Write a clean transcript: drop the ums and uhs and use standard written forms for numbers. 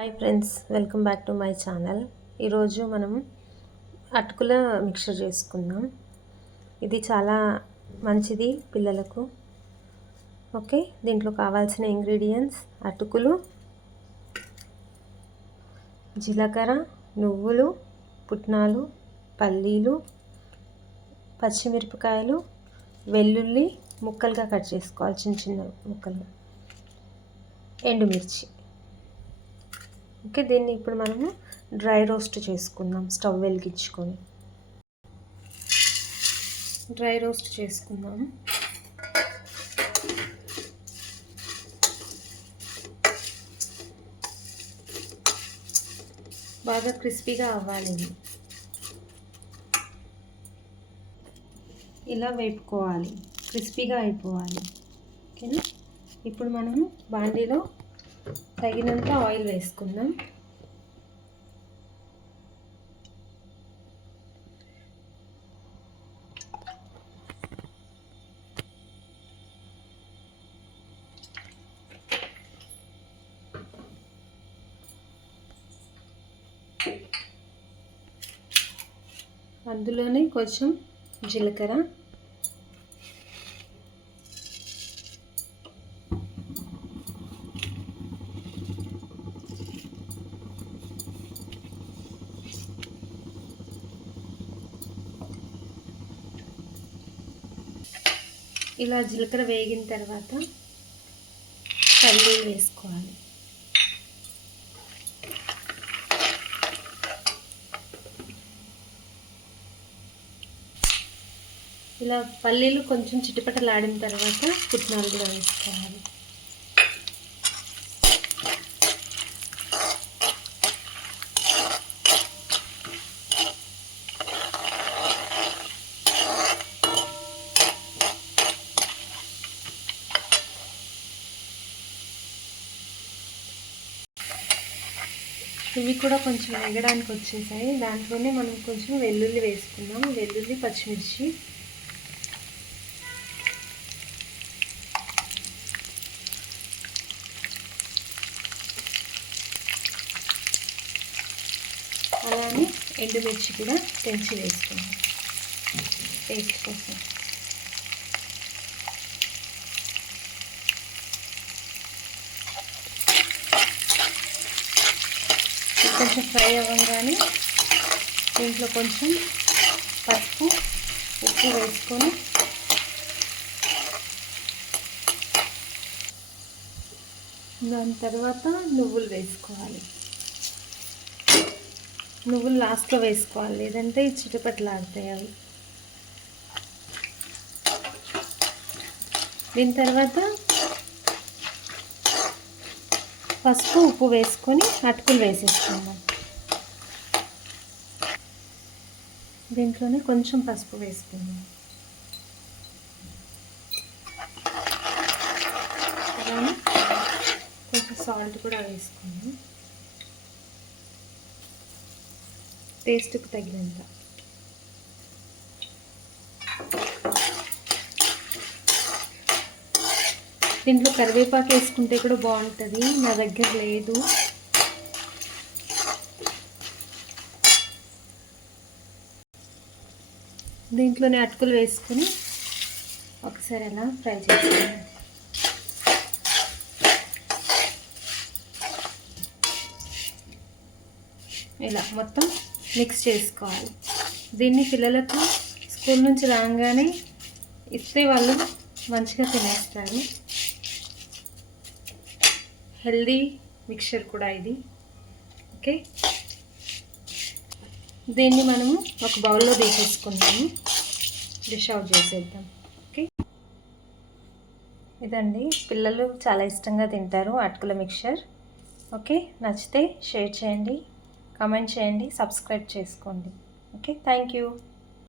Hi friends, welcome back to my channel. ఈరోజు మనం అటుకుల మిక్చర్ చేసుకుందాం. ఇది చాలా మంచిది పిల్లలకు. ఓకే, దీంట్లో కావాల్సిన ఇంగ్రీడియంట్స్: అటుకులు, జీలకర్ర, నువ్వులు, పుట్నాలు, పల్లీలు, పచ్చిమిరపకాయలు, వెల్లుల్లి ముక్కలుగా కట్ చేసుకోవాలి, చిన్న చిన్న ముక్కలు, ఎండుమిర్చి. ఓకే, దీన్ని ఇప్పుడు మనము డ్రై రోస్ట్ చేసుకుందాం. స్టవ్ వెలిగించుకొని డ్రై రోస్ట్ చేసుకుందాం. బాగా క్రిస్పీగా అవ్వాలి. ఇలా వేపుకోవాలి, క్రిస్పీగా అయిపోవాలి. ఓకేనా? ఇప్పుడు మనము బాండీలో తగినంత ఆయిల్ వేసుకుందాం. అందులోనే కొంచెం జీలకర్ర, ఇలా జీలకర్ర వేగిన తర్వాత పల్లీలు వేసుకోవాలి. ఇలా పల్లీలు కొంచెం చిటిపటలాడిన తర్వాత పుట్నాలు కూడా వేసుకోవాలి. ఇవి కూడా కొంచెం వేగడానికి వచ్చేసాయి. దాంట్లోనే మనం కొంచెం వెల్లుల్లి వేసుకుందాం. వెల్లుల్లి, పచ్చిమిర్చి, అలానే ఎండుమిర్చి కూడా తెంచి వేసుకుందాం టేస్ట్ కోసం. కొంచెం ఫ్రై అవ్వగానే దీంట్లో కొంచెం పసుపు, ఉప్పు వేసుకొని దాని తర్వాత నువ్వులు వేసుకోవాలి. నువ్వులు లాస్ట్లో వేసుకోవాలి, లేదంటే చిటపటలాడతాయి అవి. దీని తర్వాత పసుపు, ఉప్పు వేసుకొని అటుకులు వేసేసుకుందాం. దీంట్లోనే కొంచెం పసుపు వేసుకుందాం. అలానే కొంచెం సాల్ట్ కూడా వేసుకుందాం, టేస్ట్కి తగినంత. దీంట్లో కరివేపాకు వేసుకుంటే కూడా బాగుంటుంది, నా దగ్గర లేదు. దీంట్లోనే అటుకులు వేసుకొని ఒకసారి అలా ఫ్రై చేసుకోవాలి. ఇలా మొత్తం మిక్స్ చేసుకోవాలి. దీన్ని పిల్లలకు స్కూల్ నుంచి రాగానే ఇస్తే వాళ్ళు మంచిగా తినేస్తారు. హెల్దీ మిక్చర్ కూడా ఇది. ఓకే, దీన్ని మనము ఒక బౌల్లో తీసేసుకుందాము, డిష్ అవుట్ చేసేద్దాం. ఓకే, ఇదండి, పిల్లలు చాలా ఇష్టంగా తింటారు అటుకుల మిక్చర్. ఓకే, నచ్చితే షేర్ చేయండి, కామెంట్ చేయండి, సబ్స్క్రైబ్ చేసుకోండి. Okay, thank you.